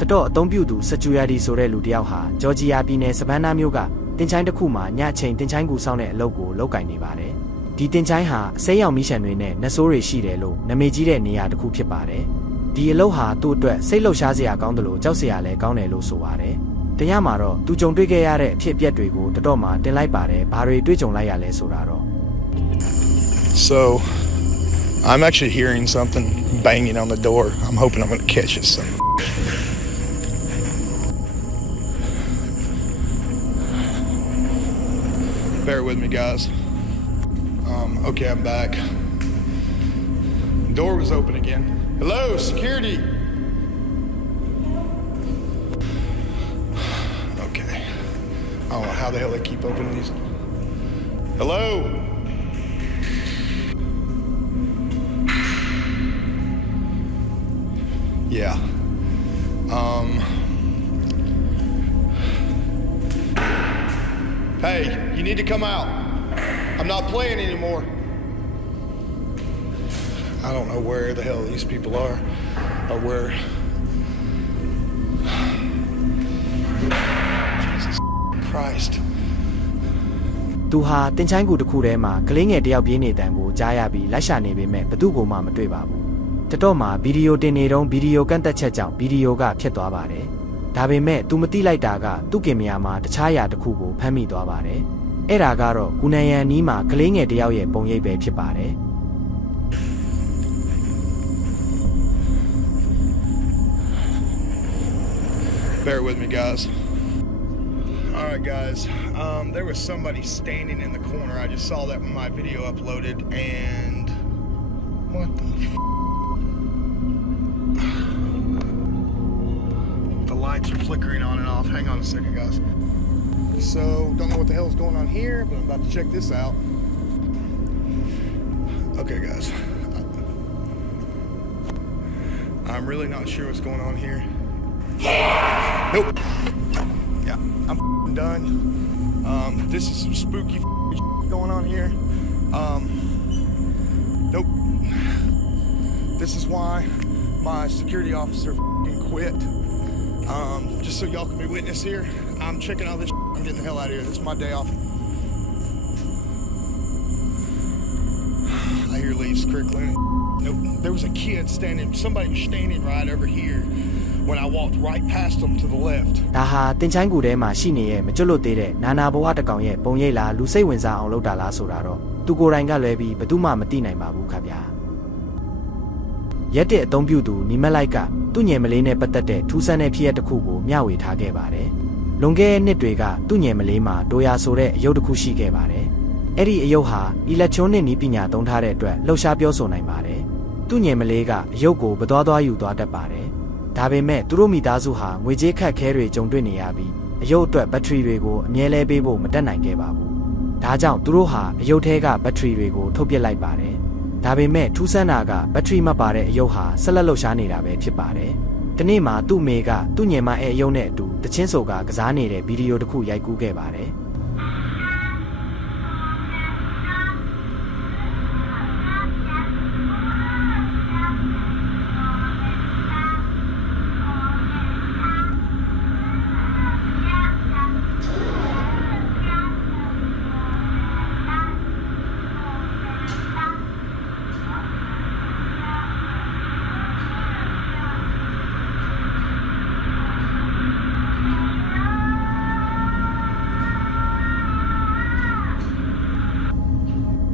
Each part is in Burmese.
တတော့အသုံးပြုသူစကျူယာဒီဆိုတဲ့လူတယောက်ဟာဂျော်ဂျီယာပြည်နယ်စဗန်နာမြို့ကတင်ချိုင်းတစ်ခုမှာညအချိန်တင်ချိုင်းကူဆောင်တဲ့အလုပ်ကိုလုပ်ကင်နေပါတယ်။ဒီတင်ချိုင်းဟာအစိမ်းရောင်မီးရှံတွေနဲ့နှဆိုးတွေရှိတယ်လို့နာမည်ကြီးတဲ့နေရာတစ်ခုဖြစ်ပါတယ်။ဒီအလုပ်ဟာသူ့အတွက်စိတ်လှုပ်ရှားစရာကောင်းတယ်လို့ကြောက်စရာလည်းကောင်းတယ်လို့ဆိုပါတယ်။တရားမှာတော့သူကြုံတွေ့ခဲ့ရတဲ့အဖြစ်အပျက်တွေကိုတတော့မှတင်လိုက်ပါတယ်။ဘာတွေတွေ့ကြုံလိုက်ရလဲဆိုတာတော့ So I'm actually hearing something banging on the door. I'm hoping I'm going to catch it. Bear with me, guys. Okay, I'm back. Door was open again. Hello, security. Okay. I don't know how the hell they keep opening these. Hello. Yeah. Hey, you need to come out. I'm not playing anymore. I don't know where the hell these people are or where. Jesus Christ. သူဟာတင်ချိုင်းကူတစ်ခုထဲမှာကလေးငယ်တယောက်ပြေးနေတန်ကိုကြားရပြီးလိုက်ရှာနေပေမဲ့ဘသူ့ကိုမှမတွေ့ပါဘူး။တတော့မှဗီဒီယိုတင်နေတုန်းဗီဒီယိုကန့်သက်ချက်ကြောင့်ဗီဒီယိုကဖြစ်သွားပါတယ်။ဒါပေမဲ့သူမသိလိုက်တာကသူ့ကင်မရာမှာတခြားအရာတစ်ခုကိုဖမ်းမိသွားပါတယ်။အဲ့ဒါကတော့ကူနန်ရန်နီးမှာကလေးငယ်တယောက်ရဲ့ပုံရိပ်ပဲဖြစ်ပါတယ်။ Bear with me, guys. All right, guys. There was somebody standing in the corner. I just saw that when my video uploaded, and what the The lights are flickering on and off. Hang on a second, guys. So, don't know what the hell is going on here, but I'm about to check this out. Okay, guys. I'm really not sure what's going on here. Nope. Yeah, I'm done. This is some spooky going on here. Nope. This is why my security officer quit. Just so y'all can be witness here. I'm checking all this. I'm getting the hell out of here. This is my day off. I hear leaves crickling. Nope. There was a kid standing. Somebody was standing right over here. When I walked right past them to the left. ဒါဟာတင်ချိုင်းကူထဲမှာရှိနေရဲ့မကျွတ်လွတ်သေးတဲ့နာနာဘဝတစ်ကောင်ရဲ့ပုံရိပ်လားလူစိတ်ဝင်စားအောင်လုပ်တာလားဆိုတာတော့သူကိုယ်တိုင်ကလွဲပြီးဘယ်သူမှမသိနိုင်ပါဘူးခင်ဗျာရက်တဲ့အသုံးပြုသူနီမက်လိုက်ကသူ့ညင်မလေးနဲ့ပတ်သက်တဲ့ထူးဆန်းတဲ့ဖြစ်ရပ်တစ်ခုကိုမျှဝေထားခဲ့ပါတယ်လွန်ခဲ့တဲ့နှစ်တွေကသူ့ညင်မလေးမှာဒိုယာဆိုတဲ့အယုတ်တစ်ခုရှိခဲ့ပါတယ်အဲ့ဒီအယုတ်ဟာအီလက်ထရောနစ်နည်းပညာသုံးထားတဲ့အတွက်လှုပ်ရှားပြောဆိုနိုင်ပါတယ်သူ့ညင်မလေးကအယုတ်ကိုဘသွားယူသွားတတ်ပါတယ်ဒါပေမဲ့သူတို့မိသားစုဟာငွေကြေးခက်ခဲတွေကြုံတွေ့နေရပြီးအယုတ်အတွက်ဘက်ထရီတွေကိုအမြဲလဲပေးဖို့မတတ်နိုင်ခဲ့ပါဘူး။ဒါကြောင့်သူတို့ဟာအယုတ်ထဲကဘက်ထရီတွေကိုထုတ်ပစ်လိုက်ပါတယ်။ဒါပေမဲ့ထူးဆန်းတာကဘက်ထရီမပါတဲ့အယုတ်ဟာဆက်လက်လှုပ်ရှားနေတာပဲဖြစ်ပါတယ်။ဒီနေ့မှာသူ့မေကသူ့ညင်မအယုတ်နဲ့အတူတချင်းဆိုကစားနေတဲ့ဗီဒီယိုတစ်ခုရိုက်ကူးခဲ့ပါတယ်။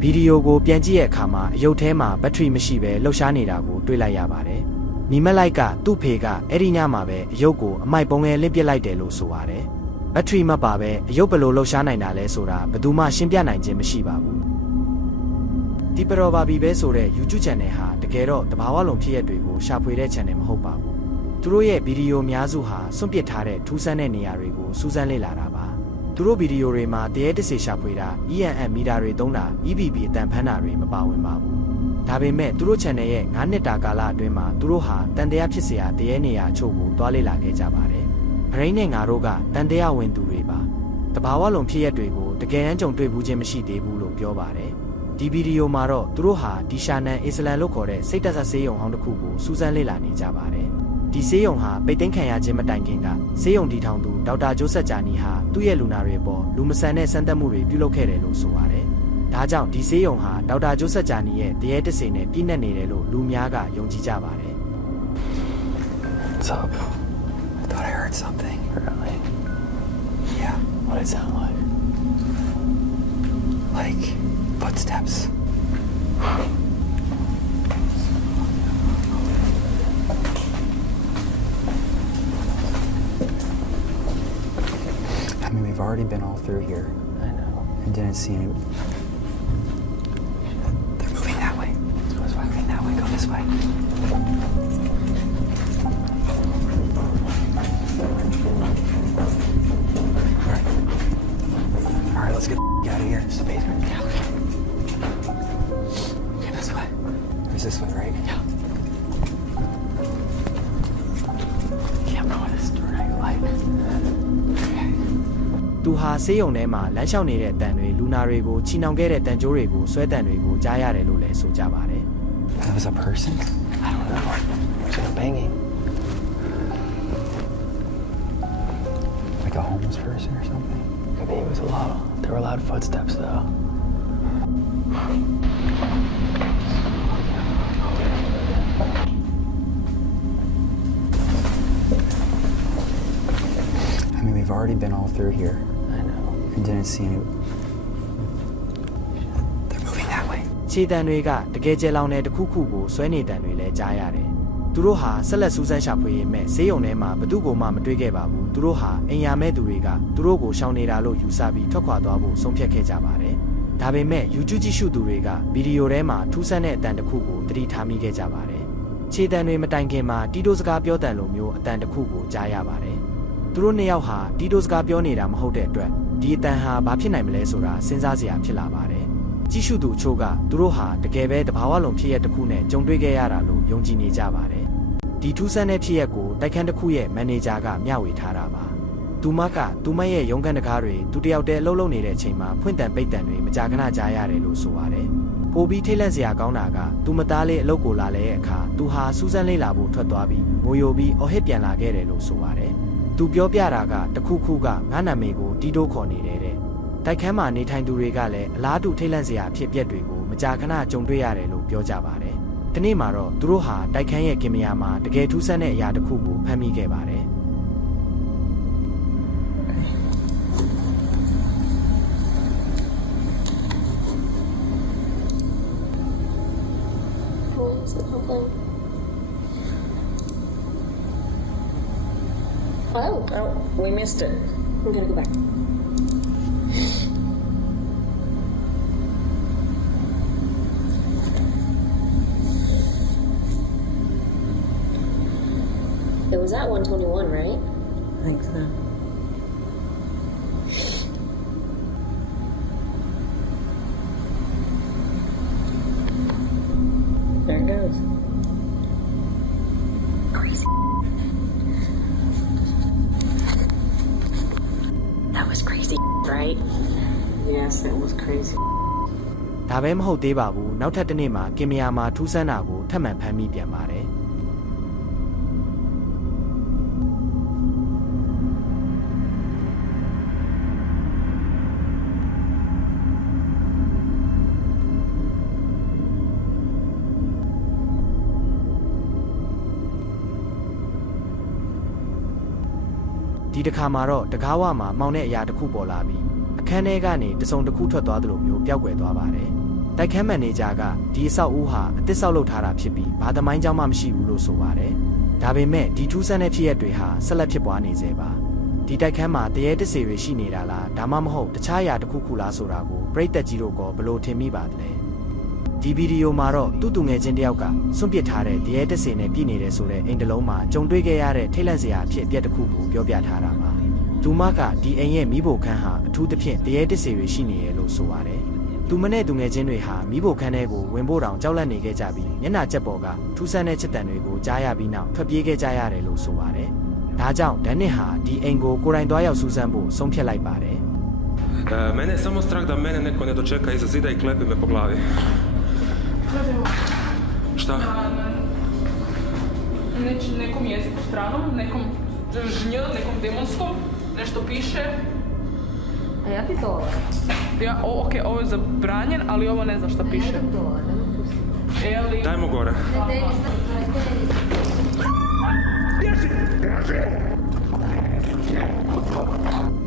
ဗီဒီယိုကိုပြန်ကြည့်ရဲ့အခါမှာအယုတ်ထဲမှာဘက်ထရီမရှိဘဲလှုပ်ရှားနေတာကိုတွေ့လိုက်ရပါတယ်။နီမက်လိုက်ကသူ့ဖေကအဲ့ဒီညမှာပဲအယုတ်ကိုအမိုက်ပုံငယ်လင့်ပစ်လိုက်တယ်လို့ဆိုပါတယ်။ဘက်ထရီမပါဘဲအယုတ်ဘယ်လိုလှုပ်ရှားနိုင်တာလဲဆိုတာဘယ်သူမှရှင်းပြနိုင်ခြင်းမရှိပါဘူး။ဒီပရောဘာဘီပဲဆိုတဲ့ YouTube channel ဟာတကယ်တော့တဘာဝလုံးဖြစ်ရက်တွေကိုရှာဖွေတဲ့ channel မဟုတ်ပါဘူး။သူတို့ရဲ့ဗီဒီယိုအများစုဟာစွန့်ပစ်ထားတဲ့ထူးဆန်းတဲ့နေရာတွေကိုစူးစမ်းလေ့လာတာပါ။သူတို့ဗီဒီယိုတွေမှာတရေတစေရှာဖွေတာ EMM မီတာတွေသုံးတာ EVB အတန်ဖမ်းတာတွေမပါဝင်ပါဘူး။ဒါပေမဲ့သူတို့ channel ရဲ့9နှစ်တာကာလအတွင်းမှာသူတို့ဟာတန်တရားဖြစ်เสียတရေနေရာအချို့ကိုတွားလေ့လာခဲ့ကြပါတယ်။ဗရိန်းနဲ့ငါတို့ကတန်တရားဝင်သူတွေပါ။တဘာဝလုံးဖြစ်ရက်တွေကိုတကယ်တမ်းကြုံတွေ့ဘူးခြင်းမရှိသေးဘူးလို့ပြောပါတယ်။ဒီဗီဒီယိုမှာတော့သူတို့ဟာဒီရှာနန်အစ္စလမ်လို့ခေါ်တဲ့စိတ်သက်သက်ဆေးရုံဟောင်းတစ်ခုကိုစူးစမ်းလေ့လာနေကြပါတယ်။ ဒီဆေးရုံဟာပိတ်သိမ်းခံရခြင်းမတိုင်ခင်ကဆေးရုံတည်ထောင်သူဒေါက်တာဂျိုးဆက်ဂျာနီဟာသူ့ရဲ့လူနာတွေပေါ်လူမဆန်တဲ့စမ်းသပ်မှုတွေပြုလုပ်ခဲ့တယ်လို့ဆိုပါတယ်။ဒါကြောင့်ဒီဆေးရုံဟာဒေါက်တာဂျိုးဆက်ဂျာနီရဲ့တရေတစေနဲ့ပြည့်နှက်နေတယ်လို့လူများကယုံကြည်ကြပါတယ်။ What's up? I thought I heard something. Really? Yeah. What did it sound like? Like footsteps. I mean, we've already been all through here. I know. And didn't see any. They're moving that way. Let's go this way. Moving that way. Go this way. All right, let's get out of here. It's the basement. Yeah, okay. Okay, this way. There's this way, right? Yeah. Can't know where this door light. Okay. သူဟာဆေးရုံထဲမှာလမ်းလျှောက်နေတဲ့အတန်တွေလူနာတွေကိုချီနှောင်ခဲ့တဲ့တန်ကြိုးတွေကိုဆွဲတန်တွေကိုကြားရတယ်လို့လည်းဆိုကြပါတယ် That was a person? I don't know. It's like banging. Like a homeless person or something? Could be. It was a lot. There were loud footsteps, though. I mean, we've already been all through here. I know. And didn't see any. They're moving that way. ခြေတံတွေကတကယ်ကျလောင်တဲ့တစ်ခုခုကိုဆွဲနေတံတွေလည်းကြားရတယ်သူတို့ဟာဆက်လက်စူးစမ်းရှာဖွေရေးမဲ့ဆေးရုံထဲမှာဘသူ့ကိုမှမတွေ့ခဲ့ပါဘူးသူတို့ဟာအိမ်ယာမဲ့သူတွေကသူတို့ကိုရှောင်နေတာလို့ယူဆပြီးထွက်ခွာသွားဖို့ဆုံးဖြတ်ခဲ့ကြပါတယ်ဒါပေမဲ့ YouTube ကြည့်ရှုသူတွေကဗီဒီယိုထဲမှာထူးဆန်းတဲ့အတန်တစ်ခုကိုသတိထားမိခဲ့ကြပါတယ်ခြေတံတွေမတိုင်ခင်မှာတီတိုစကားပြောတန်လိုမျိုးအတန်တစ်ခုကိုကြားရပါတယ်သူတို့နှစ်ယောက်ဟာတီတိုစကားပြောနေတာမဟုတ်တဲ့အတွက်ဒီအတန်ဟာဘာဖြစ်နိုင်မလဲဆိုတာစဉ်းစားစရာဖြစ်လာပါတယ်ကြည့်ရှုသူအချို့ကသူတို့ဟာတကယ်ပဲတဘာဝလုံးဖြစ်ရတစ်ခုနဲ့ကြုံတွေ့ခဲ့ရတာလို့ယုံကြည်နေကြပါတယ်ဒီထူးဆန်းတဲ့ဖြစ်ရပ်ကိုတိုက်ခန်းတစ်ခုရဲ့မန်နေဂျာကမျှဝေထားတာပါသူမကသူမရဲ့ရုံးခန်းတကားတွေသူတယောက်တည်းအလုပ်လုပ်နေတဲ့အချိန်မှာဖွင့်တန်ပိတ်တန်တွေမကြာခဏကြားရတယ်လို့ဆိုပါတယ်ပိုပြီးထိတ်လန့်စရာကောင်းတာကသူမသားလေးအလုပ်ကိုလာလဲတဲ့အခါသူဟာစူးစမ်းလေးလာဖို့ထွက်သွားပြီးငိုယိုပြီးအော်ဟစ်ပြန်လာခဲ့တယ်လို့ဆိုပါတယ်သူပြောပြတာကတခုခုကငါနာမည်ကိုတီတိုးခေါ်နေတယ်တဲ့တိုက်ခန်းမှာနေထိုင်သူတွေကလည်းအလားတူထိတ်လန့်စရာအဖြစ်အပျက်တွေကိုမကြာခဏကြုံတွေ့ရတယ်လို့ပြောကြပါတယ်ဒီနေ့မှာတော့သူတို့ဟာတိုက်ခန်းရဲ့ကင်မရာမှာတကယ်ထူးဆန်းတဲ့အရာတစ်ခုကိုဖမ်းမိခဲ့ပါတယ် Is it something? Oh, we missed it. We're gonna go back. It was at 121, right? I think so. There it goes. Crazy. That was crazy, right? Yes, it was crazy. ဒါပဲမဟုတ်သေးပါဘူးနောက်ထပ်တစ်နေ့မှာကင်မရာမှာထူးဆန်းတာကိုထပ်မံဖမ်းမိပြန်ပါတယ်ဒီတစ်ခါမှာတော့တကားဝမှာမောင်တဲ့အရာတစ်ခုပေါ်လာပြီးအခန်းထဲကနေတစုံတစ်ခုထွက်သွားသလိုမျိုးပျောက်ကွယ်သွားပါတယ်။တိုက်ခန်းမန်နေဂျာကဒီအဆောက်အဦဟာအသစ်ဆောက်လုပ်ထားတာဖြစ်ပြီးဘာသမိုင်းကြောင့်မှမရှိဘူးလို့ဆိုပါတယ်။ဒါပေမဲ့ဒီထူးဆန်းတဲ့ဖြစ်ရပ်တွေဟာဆက်လက်ဖြစ်ပွားနေသေးပါ။ဒီတိုက်ခန်းမှာတရေတစေတွေရှိနေတာလားဒါမှမဟုတ်တခြားအရာတစ်ခုခုလားဆိုတာကိုပရိသတ်ကြီးတို့ကဘယ်လိုထင်မိပါသလဲ။ဒီဗီဒီယိုမှာတော့သူ့ငယ်ချင်းတယောက်ကစွန့်ပစ်ထားတဲ့တရေတစေနဲ့ပြည်နေတယ်ဆိုတဲ့အိမ်တစ်လုံးမှာကြုံတွေ့ခဲ့ရတဲ့ထိတ်လန့်စရာအဖြစ်အပျက်တစ်ခုကိုပြောပြထားတာပါ။သူမကဒီအိမ်ရဲ့မိဖို့ခန်းဟာအထူးသဖြင့်တရေတစေတွေရှိနေတယ်လို့ဆိုပါတယ်။သူမနဲ့သူငယ်ချင်းတွေဟာမိဖို့ခန်းထဲကိုဝင်ဖို့တောင်ကြောက်လန့်နေခဲ့ကြပြီးမျက်နှာကျက်ပေါ်ကထူးဆန်းတဲ့ချစ်တံတွေကိုကြားရပြီးနောက်ထွက်ပြေးခဲ့ကြရတယ်လို့ဆိုပါတယ်။ဒါကြောင့်ဒန်နစ်ဟာဒီအိမ်ကိုကိုယ်တိုင်သွားရောက်စူးစမ်းဖို့ဆုံးဖြတ်လိုက်ပါတယ်။ Mene je samo strah da mene neko ne dočeka iza zida i klepi me po glavi. Šta? nekom jeziku stranom, nekom ž, nekom demonskom, nešto piše. A ja bi dole. Ok, ovo je zabranjen, ali ovo ne znam šta piše. Ja bi dole, da me pusti. Eli... Dajmo gore. Ne,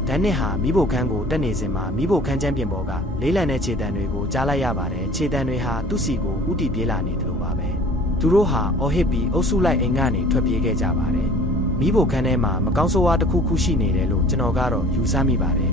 ဒန်နစ်ဟာမိဖို့ခန်းကိုတက်နေစဉ်မှာမိဖို့ခန်းချမ်းပြင်ပေါ်ကလေးလံတဲ့ခြေတံတွေကိုကြားလိုက်ရပါတယ်ခြေတံတွေဟာသူ့စီကိုဥတီပြေးလာနေတယ်လို့ပါပဲသူတို့ဟာအော်ဟစ်ပြီးအုပ်စုလိုက်အိမ်ကနေထွက်ပြေးခဲ့ကြပါတယ်မိဖို့ခန်းထဲမှာမကောင်းဆိုးဝါးတစ်ခုခုရှိနေတယ်လို့ကျွန်တော်ကတော့ယူဆမိပါတယ်